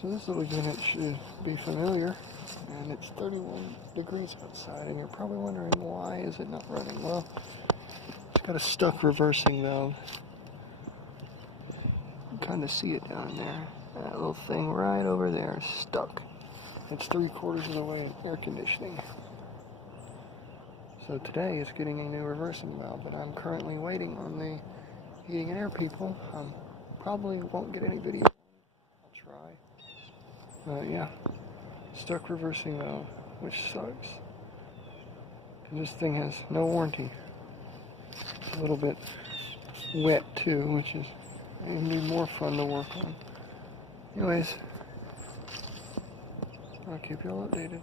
So this little unit should be familiar, and it's 31 degrees outside, and you're probably wondering why is it not running. Well, it's got a stuck reversing valve. You can kind of see it down there. That little thing right over there is stuck. It's 3/4 of the way in air conditioning. So today it's getting a new reversing valve, but I'm currently waiting on the heating and air people. Probably won't get any video. I'll try. Yeah, stuck reversing valve, which sucks. Because this thing has no warranty. It's a little bit wet too, which is maybe more fun to work on. Anyways, I'll keep you all updated.